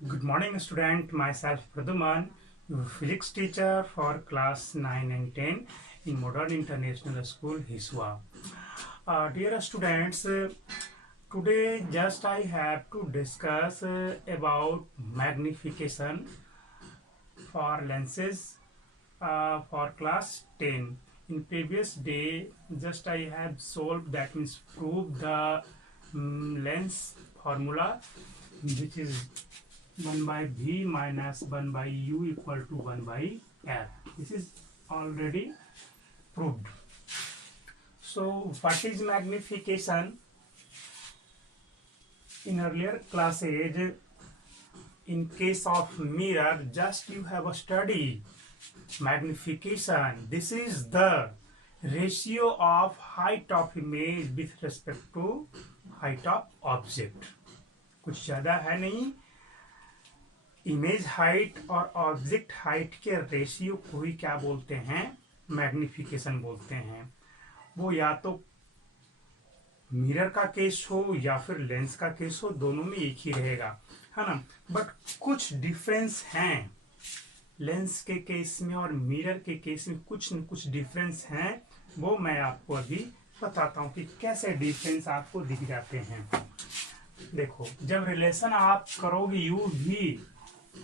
Good morning, student. Myself Praduman, your physics teacher for class 9 and 10 in Modern International School, Hiswa. Dear students, today just I have to discuss about magnification for lenses for class 10. In previous day, just I have solved, that means proved the lens formula, which is 1 by v minus 1 by u equal to 1 by r. This is already proved. So what is magnification? In earlier classes, in case of mirror, just you have a study magnification. This is the ratio of height of image with respect to height of object. कुछ ज्यादा है नहीं, image height और object height के ratio को ही क्या बोलते हैं? मैग्निफिकेशन बोलते हैं। वो या तो मिरर का केस हो या फिर लेंस का केस हो, दोनों में एक ही रहेगा, है ना। बट कुछ डिफरेंस हैं लेंस के केस में और मिरर के केस में, कुछ न कुछ डिफरेंस हैं। वो मैं आपको अभी बताता हूँ कि कैसे डिफरेंस आपको दिख जाते हैं। देखो, जब रिलेशन आप करोगे यू भी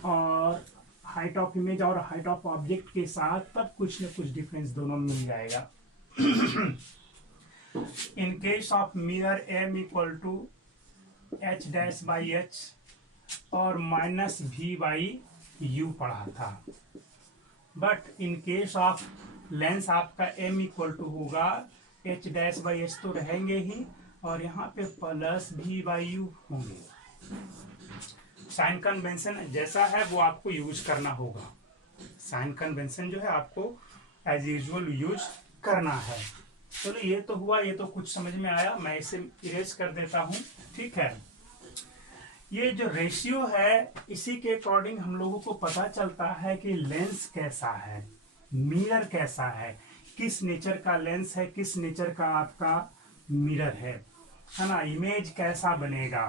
और हाइट ऑफ इमेज और हाइट ऑफ ऑब्जेक्ट के साथ, तब कुछ न कुछ डिफरेंस दोनों में मिल जाएगा। In case of mirror m equal to h dash by h और माइनस v बाई u पढ़ा था। But in case of lens आपका m इक्वल टू होगा h डैश बाई h तो रहेंगे ही, और यहाँ पे प्लस v बाई u होंगे। साइन कन्वेंशन जैसा है वो आपको यूज करना होगा। साइन कन्वेंशन जो है आपको एज यूजुअल यूज करना है। चलो, ये तो हुआ, ये तो कुछ समझ में आया। मैं इसे इरेज कर देता हूँ, ठीक है। ये जो रेशियो है, इसी के अकॉर्डिंग हम लोगों को पता चलता है कि लेंस कैसा है, मिरर कैसा है, किस नेचर का लेंस है, किस नेचर का आपका मिरर है ना। इमेज कैसा बनेगा,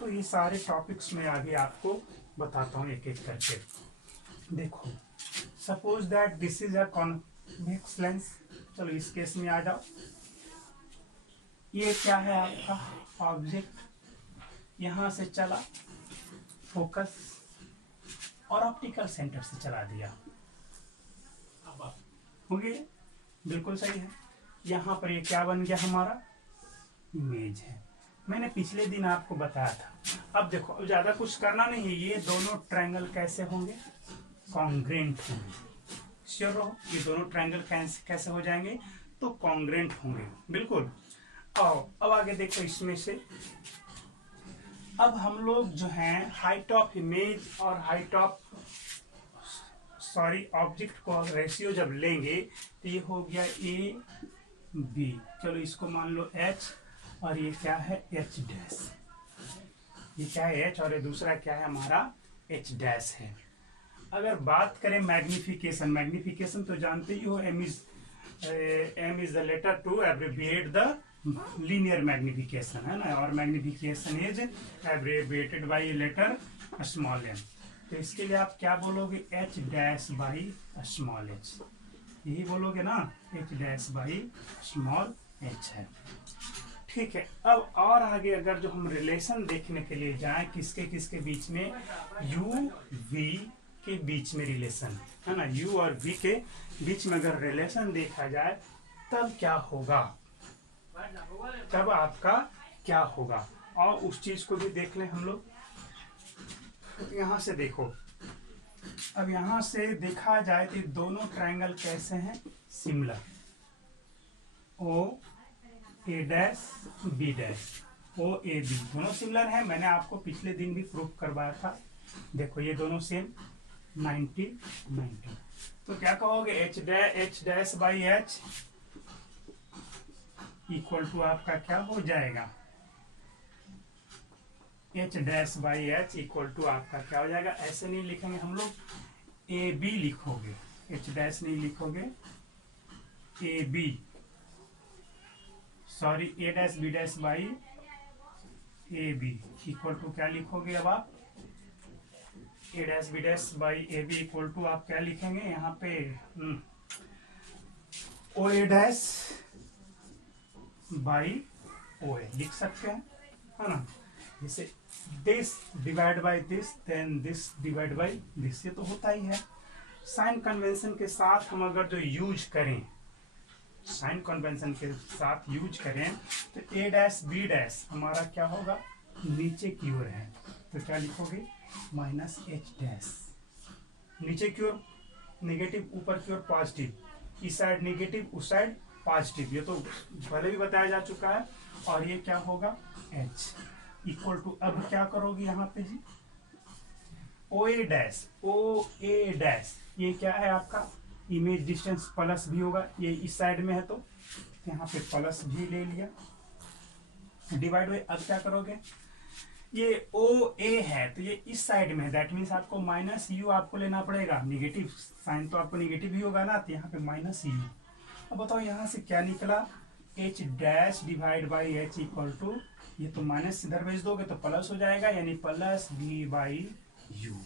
तो ये सारे टॉपिक्स में आगे आपको बताता हूँ एक एक करके। देखो, suppose that this is a convex lens. चलो इस केस में आ जाओ। ये क्या है आपका ऑब्जेक्ट, यहां से चला फोकस और ऑप्टिकल सेंटर से चला दिया, हो गया, बिल्कुल सही है। यहां पर ये क्या बन गया, हमारा इमेज है। मैंने पिछले दिन आपको बताया था। अब देखो, अब ज्यादा कुछ करना नहीं है। ये दोनों ट्रायंगल कैसे होंगे? कॉन्ग्रेंट होंगे। श्योर रहो, ये दोनों ट्रायंगल कैसे हो जाएंगे? तो कॉन्ग्रेंट होंगे, बिल्कुल। आओ अब आगे देखो इसमें से। अब हम लोग जो हैं हाइट ऑफ इमेज और हाइट ऑफ ऑब्जेक्ट को रेशियो जब लेंगे तो ये हो गया ए बी। चलो इसको मान लो h, और ये क्या है h डैश। ये क्या है h, और ये दूसरा क्या है हमारा h डैश है। अगर बात करें मैग्निफिकेशन, मैग्निफिकेशन तो जानते ही हो, m is the letter to abbreviate the linear magnification, है ना। और magnification is abbreviated by letter small m। तो इसके लिए आप क्या बोलोगे? h dash by small h, यही बोलोगे ना, h dash by small h है, ठीक है। अब और आगे अगर जो हम रिलेशन देखने के लिए जाएं, किसके किसके बीच में, u v के बीच में रिलेशन, है ना। u और v के बीच में अगर रिलेशन देखा जाए तब क्या होगा, तब आपका क्या होगा, और उस चीज को भी देख लें हम लोग। यहां से देखो, अब यहां से देखा जाए तो दोनों ट्रायंगल कैसे हैं? Similar, O A dash B dash, O A B दोनों सिमिलर हैं। मैंने आपको पिछले दिन भी प्रूफ करवाया था। देखो ये दोनों सेम 90 90। तो क्या कहोगे? H dash by H equal to आपका क्या हो जाएगा? H dash by H equal to आपका क्या हो जाएगा? ऐसे नहीं लिखेंगे हम लोग, ए बी लिखोगे, एच डैश नहीं लिखोगे, A B, sorry A dash B dash by A B equal to क्या लिखोगे? अब आप A dash B dash by A B equal to आप क्या लिखेंगे यहाँ पे ओ ए डैश बाई ओ ए लिख सकते हैं, है ना। जैसे this divide by this then this divide by this, ये तो होता ही है। साइन कन्वेंशन के साथ हम अगर जो यूज करें, साइन कन्वेंशन के साथ यूज करें तो ए डैश बी डैश हमारा क्या होगा, नीचे की ओर है, तो क्या लिखोगे माइनस एच डैश। नीचे की ओर नेगेटिव, ऊपर की ओर पॉजिटिव, इस साइड नेगेटिव उस साइड पॉजिटिव, ये तो पहले भी बताया जा चुका है। और ये क्या होगा एच इक्वल टू, अब क्या करोगे यहाँ पे जी, ओ A dash, O A dash ये क्या है आपका इमेज डिस्टेंस, प्लस भी होगा, ये इस साइड में है तो यहाँ पे प्लस भी ले लिया, डिवाइड बाई, अब क्या करोगे, ये ओ ए है तो ये इस साइड में है, दैट मीन्स आपको माइनस यू आपको लेना पड़ेगा, निगेटिव साइन तो आपको निगेटिव ही होगा ना, तो यहाँ पे माइनस यू। अब बताओ यहाँ से क्या निकला, h dash divide by H equal to, ये तो माइनस इधर भेज दोगे तो प्लस हो जाएगा, यानी प्लस बी बाई यू।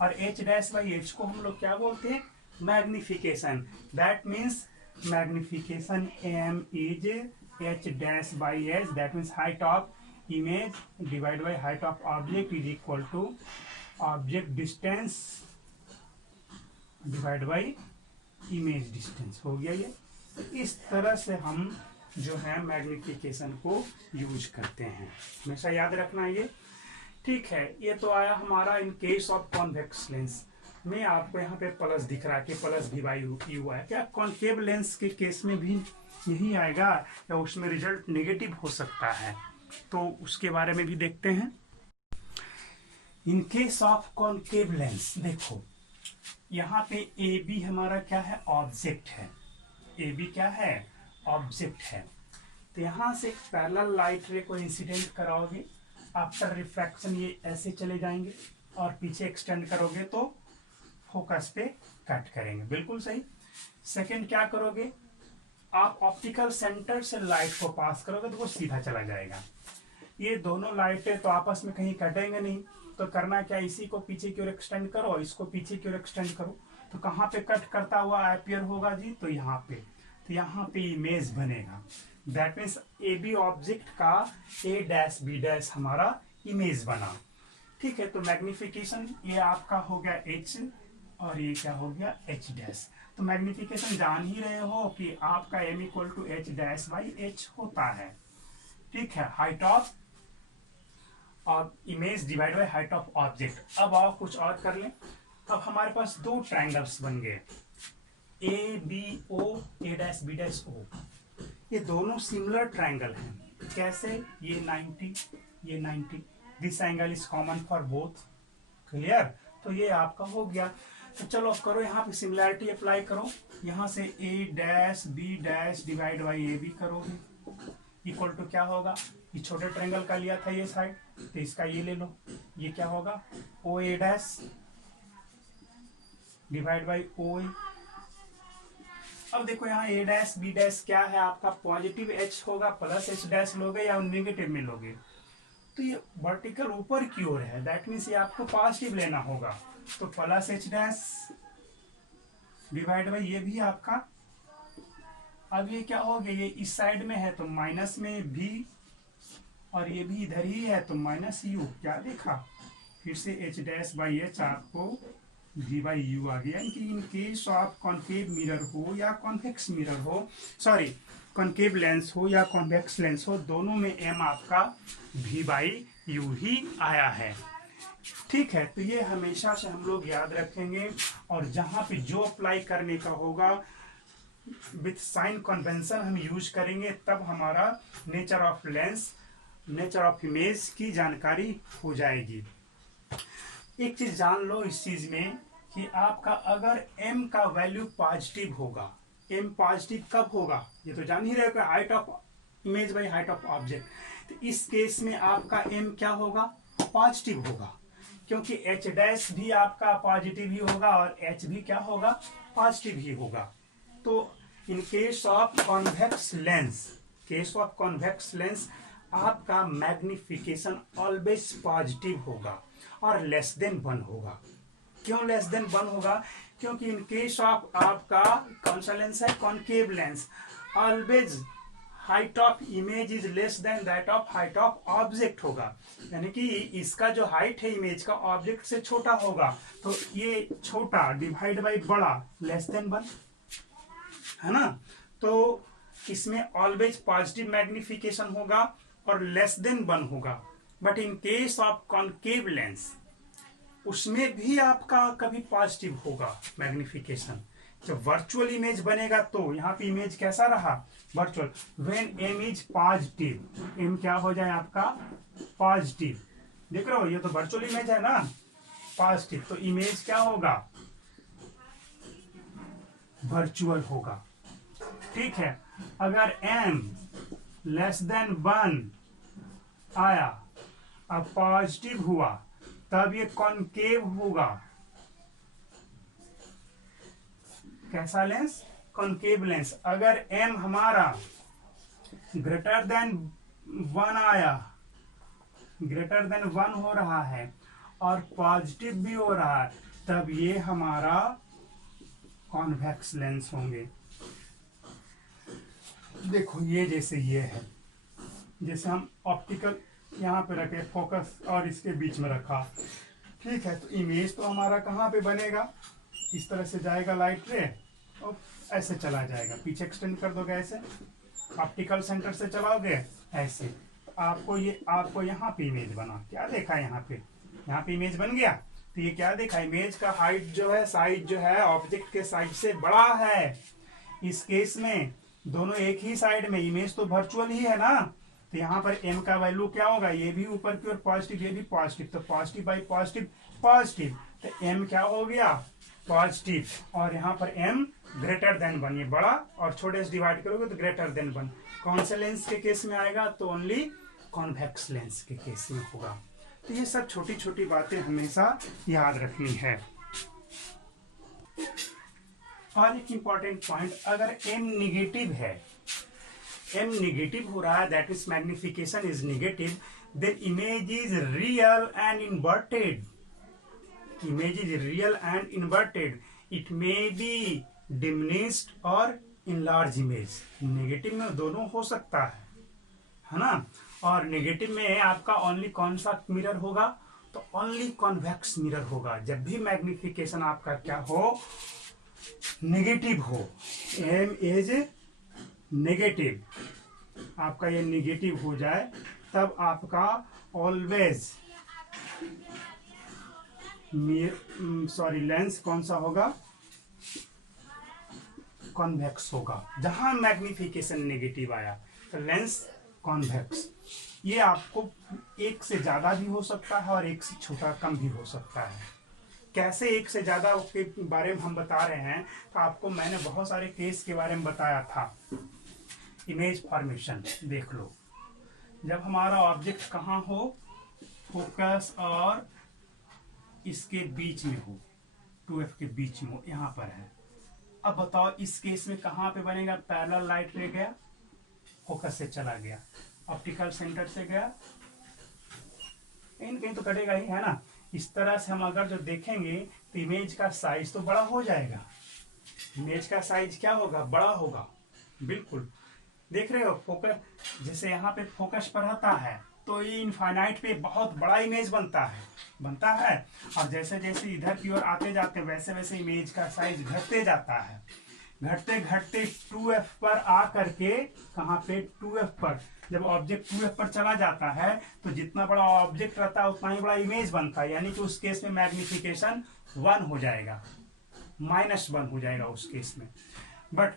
और एच डैश बाई एच को हम लोग क्या बोलते हैं, magnification, that means magnification m is h dash by h, that means height of image divide by height of object is equal to object distance divide by image distance. हो गया ये। इस तरह से हम जो है मैग्निफिकेशन को यूज करते हैं, हमेशा याद रखना ये। ठीक है, ये तो आया हमारा इन केस ऑफ कॉन्वेक्स लेंस में, आपको यहाँ पे प्लस दिख रहा है कि प्लस भी बाई यू है, क्या कॉन्केव लेंस के केस में भी यही आएगा या उसमें रिजल्ट नेगेटिव हो सकता है, तो उसके बारे में भी देखते हैं। इन केस ऑफ कॉन्केव लेंस देखो यहाँ पे ए बी हमारा क्या है, ऑब्जेक्ट है, ए बी क्या है, ऑब्जेक्ट है। तो यहाँ से पैरेलल लाइट रे को इंसिडेंट कराओगे, आफ्टर रिफ्रैक्शन ये ऐसे चले जाएंगे और पीछे एक्सटेंड करोगे तो फोकस पे कट करेंगे, बिल्कुल सही। सेकंड क्या करोगे, आप ऑप्टिकल सेंटर से लाइट को पास करोगे तो वो सीधा चला जाएगा। ये दोनों लाइटें तो आपस में कहीं कटेंगे नहीं, तो करना क्या, इसी को पीछे की ओर एक्सटेंड करो, इसको पीछे की ओर एक्सटेंड करो, तो कहाँ पे कट करता हुआ अपीयर होगा जी, तो यहाँ पे, तो यहाँ पे इमेज बनेगा, that means A B object का ए डैश बी डैश हमारा इमेज बना। ठीक है, तो मैग्निफिकेशन ये आपका हो गया एच और ये क्या हो गया एच डैश। तो मैग्निफिकेशन जान ही रहे हो कि आपका m equal to h dash by h होता है। ठीक है, height of image divide by height of object. अब आओ कुछ और कर लें। अब हमारे पास दो ट्रायंगल्स बन गए, A B O, A dash B dash O, ये दोनों सिमिलर ट्रायंगल हैं। कैसे, ये 90 ये 90, this angle is common for both, clear. तो ये आपका हो गया। तो चलो अब करो यहाँ पे सिमिलैरिटी अप्लाई करो, यहाँ से A dash B dash divide by A B करोगे इक्वल टू क्या होगा, ये छोटे ट्रायंगल का लिया था ये साइड, तो इसका ये ले लो, ये क्या होगा ओ ए डैश डिवाइड बाई ओ ए। अब देखो यहाँ ए डैश बी डैश क्या है आपका, पॉजिटिव एच होगा, प्लस एच डैश लोगे या नेगेटिव में लोगे, तो ये वर्टिकल ऊपर की ओर है, दैट मीन्स ये आपको पॉजिटिव लेना होगा, तो plus H dash divide by ये भी आपका। अब ये क्या हो गया, ये इस साइड में है तो माइनस में भी, और ये भी इधर ही है तो माइनस यू, क्या देखा, फिर से एच डैश बाई एच आपको v बाई यू आ गया। इन केस ऑफ कॉन्केव मिरर हो या कॉन्वेक्स मिरर हो, सॉरी कॉन्केव लेंस हो या कॉन्वेक्स लेंस हो, दोनों में m आपका v बाई यू ही आया है। ठीक है, तो ये हमेशा से हम लोग याद रखेंगे, और जहां पे जो अप्लाई करने का होगा विथ साइन कन्वेंशन हम यूज करेंगे, तब हमारा nature of lens, nature of image की जानकारी हो जाएगी। एक चीज जान लो इस चीज में कि आपका अगर m का वैल्यू पॉजिटिव होगा, m पॉजिटिव कब होगा, ये तो जान ही रहे हो, height of image by height of object, तो इस केस में आपका m क्या होगा, पॉजिटिव होगा, क्योंकि h डैश भी आपका पॉजिटिव ही होगा और h भी क्या होगा, पॉजिटिव ही होगा। तो इन case of convex lens, case of convex lens आपका मैग्निफिकेशन ऑलवेज पॉजिटिव होगा और लेस देन 1 होगा। क्यों लेस देन 1 होगा? क्योंकि इन केस ऑफ आपका कौन सा लेंस है? Concave lens, always height of image is less than that of height of object होगा, यानी कि इसका जो हाइट है इमेज का ऑब्जेक्ट से छोटा होगा, तो ये छोटा डिवाइड बाई बड़ा लेस देन 1 है ना। तो इसमें ऑलवेज पॉजिटिव मैग्निफिकेशन होगा और लेस देन 1 होगा। But in case of concave lens उसमें भी आपका कभी पॉजिटिव होगा मैग्निफिकेशन। जब वर्चुअल इमेज बनेगा तो यहाँ पे इमेज कैसा रहा? Virtual. When m is positive, m क्या हो जाए आपका? पॉजिटिव। देख रहे हो, ये तो वर्चुअल इमेज है ना, पॉजिटिव, तो इमेज क्या होगा? वर्चुअल होगा। ठीक है, अगर m लेस देन 1 आया, अब पॉजिटिव हुआ, तब ये कॉनकेव होगा। कैसा लेंस? Concave lens. अगर m हमारा ग्रेटर देन 1 आया, ग्रेटर देन 1 हो रहा है और पॉजिटिव भी हो रहा है, तब ये हमारा कॉन्वेक्स लेंस होंगे। देखो ये जैसे ये है, जैसे हम ऑप्टिकल यहाँ पे रखे फोकस और इसके बीच में रखा, ठीक है, तो इमेज तो हमारा कहाँ पे बनेगा? इस तरह से जाएगा लाइट रे और ऐसे चला जाएगा, पीछे एक्सटेंड कर दोगे ऐसे, ऑप्टिकल सेंटर से चलाओगे ऐसे, आपको यहाँ पे इमेज बना, क्या देखा यहाँ पे इमेज बन गया। तो ये क्या देखा? इमेज का हाइट जो है, साइज जो है ऑब्जेक्ट के साइज से बड़ा है। इस केस में दोनों एक ही साइड में, इमेज तो वर्चुअल ही है ना, तो यहाँ पर m का वैल्यू क्या होगा? ये भी ऊपर की ओर पॉजिटिव, ये भी पॉजिटिव, तो पॉजिटिव बाई पॉजिटिव पॉजिटिव, तो m क्या हो गया? पॉजिटिव। और यहाँ पर m ग्रेटर देन 1, ये बड़ा और छोटे से डिवाइड करोगे तो ग्रेटर देन 1। कौन से लेंस के केस में आएगा? तो ओनली कॉन्वेक्स लेंस के केस में होगा। तो ये सब छोटी छोटी बातें हमेशा याद रखनी है। और एक इंपॉर्टेंट पॉइंट, अगर m निगेटिव है, m निगेटिव हो रहा है, that is magnification is negative, then image is real and inverted. Image is real and inverted, it may be diminished और इनलार्ज इमेज। नेगेटिव में दोनों हो सकता है ना। और नेगेटिव में आपका ओनली कौन सा मिरर होगा? तो ओनली कॉन्वेक्स मिरर होगा। जब भी मैग्निफिकेशन आपका क्या हो? नेगेटिव हो, m इज नेगेटिव, आपका ये नेगेटिव हो जाए, तब आपका ऑलवेज लेंस कौन सा होगा? कॉन्वेक्स होगा। जहां मैग्निफिकेशन नेगेटिव आया तो लेंस कॉन्वेक्स। ये आपको एक से ज्यादा भी हो सकता है और एक से छोटा कम भी हो सकता है। कैसे एक से ज्यादा के बारे में हम बता रहे हैं, तो आपको मैंने बहुत सारे केस के बारे में बताया था। इमेज फॉर्मेशन देख लो, जब हमारा ऑब्जेक्ट कहाँ हो? फोकस और इसके बीच में हो, 2f के बीच में हो, यहाँ पर है। अब बताओ इस केस में कहाँ पे बनेगा? पैरेलल लाइट ले गया, फोकस से चला गया, ऑप्टिकल सेंटर से गया, कहीं तो कटेगा ही, है ना। इस तरह से हम अगर जो देखेंगे तो इमेज का साइज तो बड़ा हो जाएगा। इमेज का साइज क्या होगा? बड़ा होगा, बिल्कुल। देख रहे हो फोकस, जैसे यहाँ पे फोकस पर रहता है तो ये इनफाइनाइट पे बहुत बड़ा इमेज बनता है, और जैसे जैसे इधर की ओर आते जाते वैसे वैसे इमेज का साइज घटते जाता है। घटते घटते 2f पर आ करके, कहाँ पे? 2f पर। जब ऑब्जेक्ट 2f पर चला जाता है तो जितना बड़ा ऑब्जेक्ट रहता है उतना ही बड़ा इमेज बनता है, यानी कि उस केस में मैग्निफिकेशन 1 हो जाएगा, -1 हो जाएगा उस केस में। बट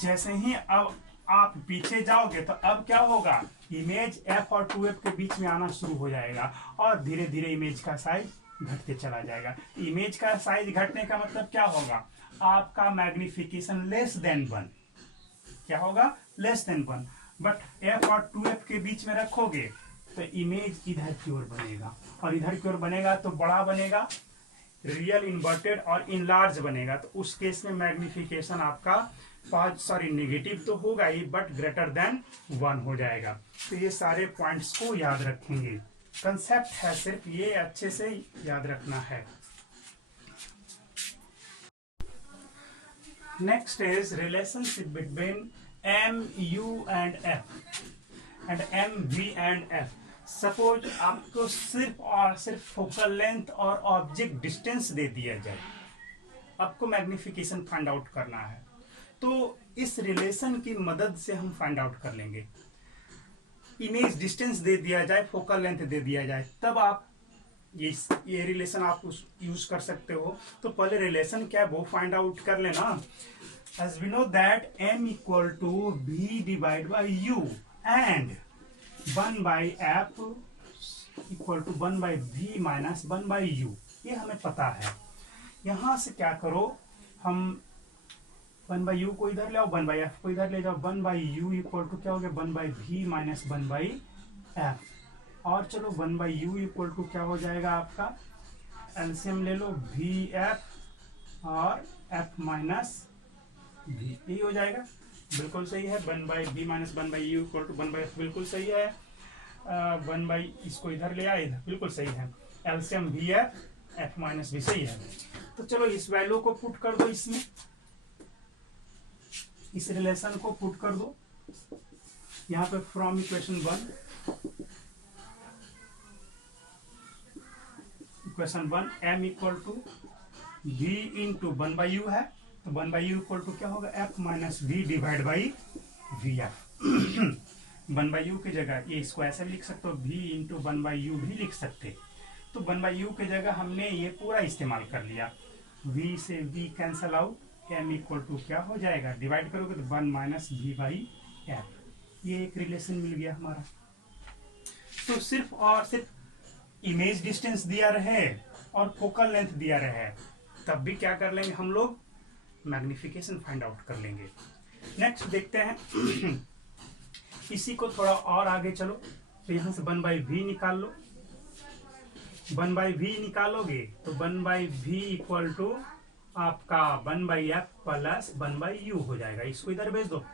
जैसे ही अब आप पीछे जाओगे तो अब क्या होगा? इमेज f और 2f के बीच में आना शुरू हो जाएगा और धीरे धीरे इमेज का साइज घटते चला जाएगा। इमेज का साइज घटने का मतलब क्या होगा? आपका मैग्निफिकेशन लेस देन 1। क्या होगा? Less than 1। बट f और 2f के बीच में रखोगे तो इमेज इधर की ओर बनेगा, और इधर की ओर बनेगा तो बड़ा बनेगा, रियल, इन्वर्टेड और इनलार्ज बनेगा। तो उस केस में मैग्निफिकेशन आपका नेगेटिव तो होगा ही, बट ग्रेटर देन 1 हो जाएगा। तो ये सारे पॉइंट्स को याद रखेंगे। कंसेप्ट है सिर्फ ये, अच्छे से याद रखना है। Next is relationship between M, U and F and M, V and F. Suppose आपको सिर्फ और सिर्फ फोकल लेंथ और ऑब्जेक्ट डिस्टेंस दे दिया जाए, आपको मैग्निफिकेशन फाइंड आउट करना है, तो इस रिलेशन की मदद से हम फाइंड आउट कर लेंगे। इमेज डिस्टेंस दे दिया जाए, फोकल लेंथ दे दिया जाए, तब आप ये रिलेशन आप यूज कर सकते हो। तो पहले रिलेशन क्या है वो फाइंड आउट कर लेना। As we know that m equal to v divide by u and 1 by f equal to 1 by v minus 1 by u, ये हमें पता है। यहां से क्या करो, हम 1 बाई u को इधर ले आओ, 1 बाई f को इधर ले जाओ, 1 बाई u इक्वल टू क्या हो गया 1 by v minus 1 by f। और चलो 1 बाई यू इक्वल टू क्या हो जाएगा आपका, एलसीएम ले लो वी एफ और एफ माइनस वी, यही हो जाएगा। बिल्कुल सही है। 1 by b minus 1 by u equal to 1 by f, बिल्कुल सही है। 1 बाई इसको इधर ले आए, इधर बिल्कुल सही है। LCM V F F minus भी सही है। तो चलो इस वैल्यू को पुट कर दो, इसमें इस रिलेशन को पुट कर दो यहाँ पे from equation 1। Equation 1 m equal to v into 1 by u है, तो 1 बाई यू इक्वल टू क्या होगा f minus v divide by v f. 1 by u की जगह ये इसको ऐसे भी लिख सकते हो, v इंटू 1 बाई यू भी लिख सकते। तो 1 बाई यू की जगह हमने ये पूरा इस्तेमाल कर लिया। v से v cancel out, m equal to क्या हो जाएगा, डिवाइड करोगे तो 1 माइनस वी बाई एफ। ये एक रिलेशन मिल गया हमारा। तो सिर्फ और सिर्फ इमेज डिस्टेंस दिया रहे और फोकल लेंथ दिया रहे, तब भी क्या कर लेंगे हम लोग, मैग्निफिकेशन फाइंड आउट कर लेंगे। नेक्स्ट देखते हैं इसी को थोड़ा और आगे चलो। तो यहां से 1 बाई वी निकाल लो, 1 बाई वी निकालोगे तो 1 बाई वी इक्वल टू आपका 1 by F plus 1 by you हो जाएगा। इसको इधर भेज दो,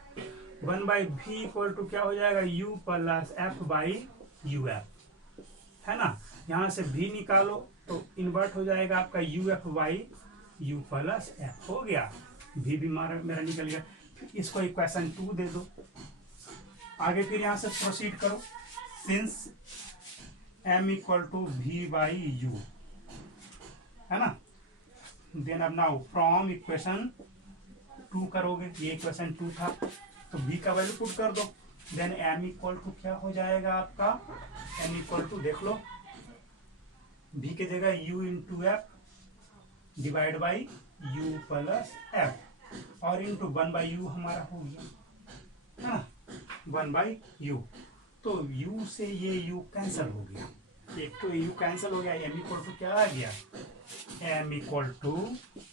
1 बाई वी इक्वल टू क्या हो जाएगा, you plus F by U F, है ना। यहां से v निकालो तो इन्वर्ट हो जाएगा आपका U F by you plus F, हो गया। v भी मेरा निकल गया। इसको इक्वेशन 2 दे दो। आगे फिर यहां से प्रोसीड करो, since m equal to v by u, है ना। देन अब नाउ फ्रॉम इक्वेशन 2 करोगे, ये इक्वेशन 2 था तो v का वैल्यू पुट कर दो। देन m इक्वल टू क्या हो जाएगा आपका, m इक्वल टू देख लो v के जगह u into F divide by u plus F और इंटू 1 बाई यू हमारा हो गया, है ना, 1 बाई यू। तो u से ये u कैंसिल हो गया, एक तो u कैंसिल हो गया। m इक्वल टू क्या आ गया, m equal to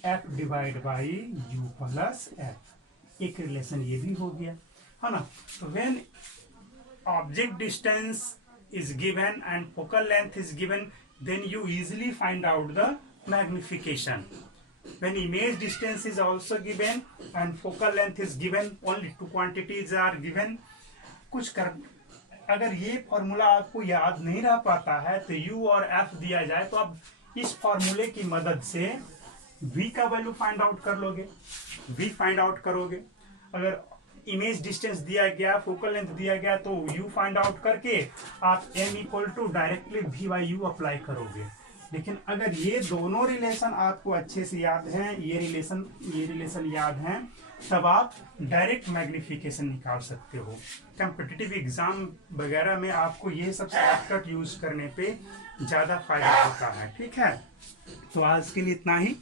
f divide by u plus f. एक रिलेशन ये भी हो गया, है ना। तो when object distance is given and focal length is given, then you easily find out the magnification. When image distance is also given and focal length is given, only two quantities are given, कुछ कर अगर ये formula आपको याद नहीं रह पाता है तो u और f दिया जाए तो आप इस फॉर्मूले की मदद से v का वैल्यू फाइंड आउट कर लोगे, v फाइंड आउट करोगे। अगर इमेज डिस्टेंस दिया गया, फोकल लेंथ दिया गया, तो u फाइंड आउट करके आप m equal to directly v by u apply करोगे। लेकिन अगर ये दोनों रिलेशन आपको अच्छे से याद हैं, ये रिलेशन याद हैं, तब आप डायरेक्ट मैग्निफिकेशन निकाल सकते हो। कॉम्पिटिटिव एग्जाम वगैरह में आपको ये सब शॉर्टकट यूज करने पे ज्यादा फायदा होता है। ठीक है, तो आज के लिए इतना ही।